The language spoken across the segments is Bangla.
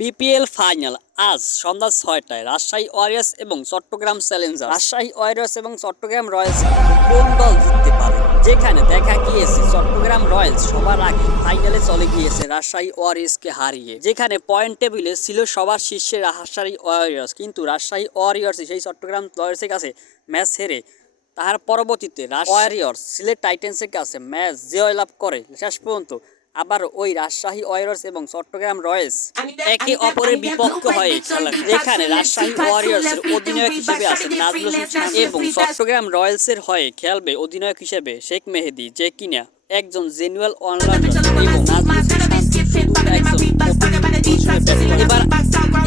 বিপিএল ফাইনাল আজ সন্ধ্যা ৬টায় রাজশাহী ওয়ারিয়র্স এবং চট্টগ্রাম চ্যালেঞ্জার্স। রাজশাহী ওয়ারিয়র্স এবং চট্টগ্রাম রয়্যালস কোন দল জিততে পারে? যেখানে দেখা গিয়েছে চট্টগ্রাম রয়্যালস সবার আগে ফাইনালে চলে গিয়েছে রাজশাহী ওয়ারিয়র্সকে হারিয়ে, যেখানে পয়েন্ট টেবিলে ছিল সবার শীর্ষে রাজশাহী ওয়ারিয়র্স, কিন্তু রাজশাহী ওয়ারিয়র্স সেই চট্টগ্রাম রয়্যালসের কাছে ম্যাচ হেরে তাহার পরবর্তীতে ওয়ারিয়র্স সিলেট টাইটান্সের কাছে ম্যাচ জয়লাভ করে শেষ পর্যন্ত। আবার ওই রাজশাহী ওয়ারিয়র্স এবং চট্টগ্রাম রয়্যালস একে অপরের বিপক্ষে হয়ে খেলে, যেখানে রাজশাহী ওয়ারিয়র্সের অধিনায়ক হিসেবে আছেন নাজমুল হোসেন এবং চট্টগ্রাম রয়্যালসের হয়ে খেলবে অধিনায়ক হিসেবে শেখ মেহেদী, যে কিনা একজন জেনুয়াল অলরাউন্ডার এবং নাজমুল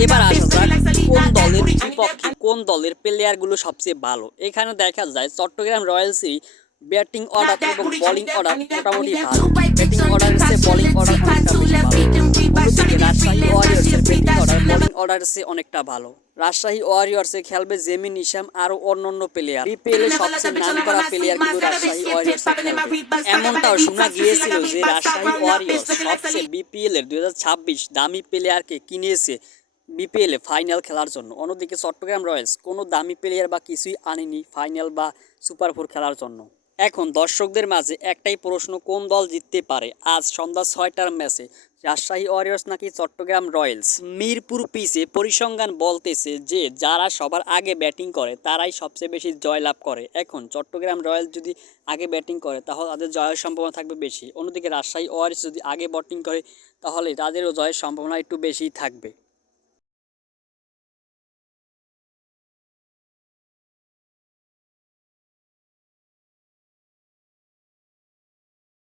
এবার আসা যাক কোন দলের বিপক্ষে কোন দলের প্লেয়ারগুলো সবচেয়ে ভালো। এখানে দেখা যায় চট্টগ্রাম রয়্যালসই ব্যাটিং অর্ডার এবং বোলিং অর্ডার মোটামুটি ভালো। ব্যাটিং অর্ডার বোলিং অর্ডার অনেকটা বেশি ভালো। অন্যদিকে রাজশাহী ওয়ারিয়র্সের ব্যাটিং অর্ডার বোলিং অর্ডার অনেকটা ভালো। রাজশাহী ওয়ারিয়র্সে খেলবে জেমিন ইসাম আরো অন্যান্য প্লেয়ার। বিপিএল এর সবচেয়ে নামকরা প্লেয়ারগুলো রাজশাহী ওয়ারিয়র্সে খেলবে। এমনটাও শোনা গিয়েছিল যে রাজশাহী ওয়ারিয়র্স সবচেয়ে বিপিএল এর 2026 দামি প্লেয়ারকে কিনেছে বিপিএল এ ফাইনাল খেলার জন্য। অন্যদিকে চট্টগ্রাম রয়্যালস কোনো দামি প্লেয়ার বা কিছুই আনেনি ফাইনাল বা সুপার ফোর খেলার জন্য। এখন দর্শকদের মাঝে একটাই প্রশ্ন, কোন দল জিততে পারে আজ সন্ধ্যা ৬টার ম্যাচে, রাজশাহী ওয়ারিয়র্স নাকি চট্টগ্রাম রয়্যালস? মিরপুর পিচে পরিসংখ্যান বলতেছে যে যারা সবার আগে ব্যাটিং করে তারাই সবচেয়ে বেশি জয়লাভ করে। এখন চট্টগ্রাম রয়্যালস যদি আগে ব্যাটিং করে তাহলে তাদের জয়ের সম্ভাবনা থাকবে বেশি। অন্যদিকে রাজশাহী ওয়ারিয়র্স যদি আগে ব্যাটিং করে তাহলে তাদেরও জয়ের সম্ভাবনা একটু বেশিই থাকবে।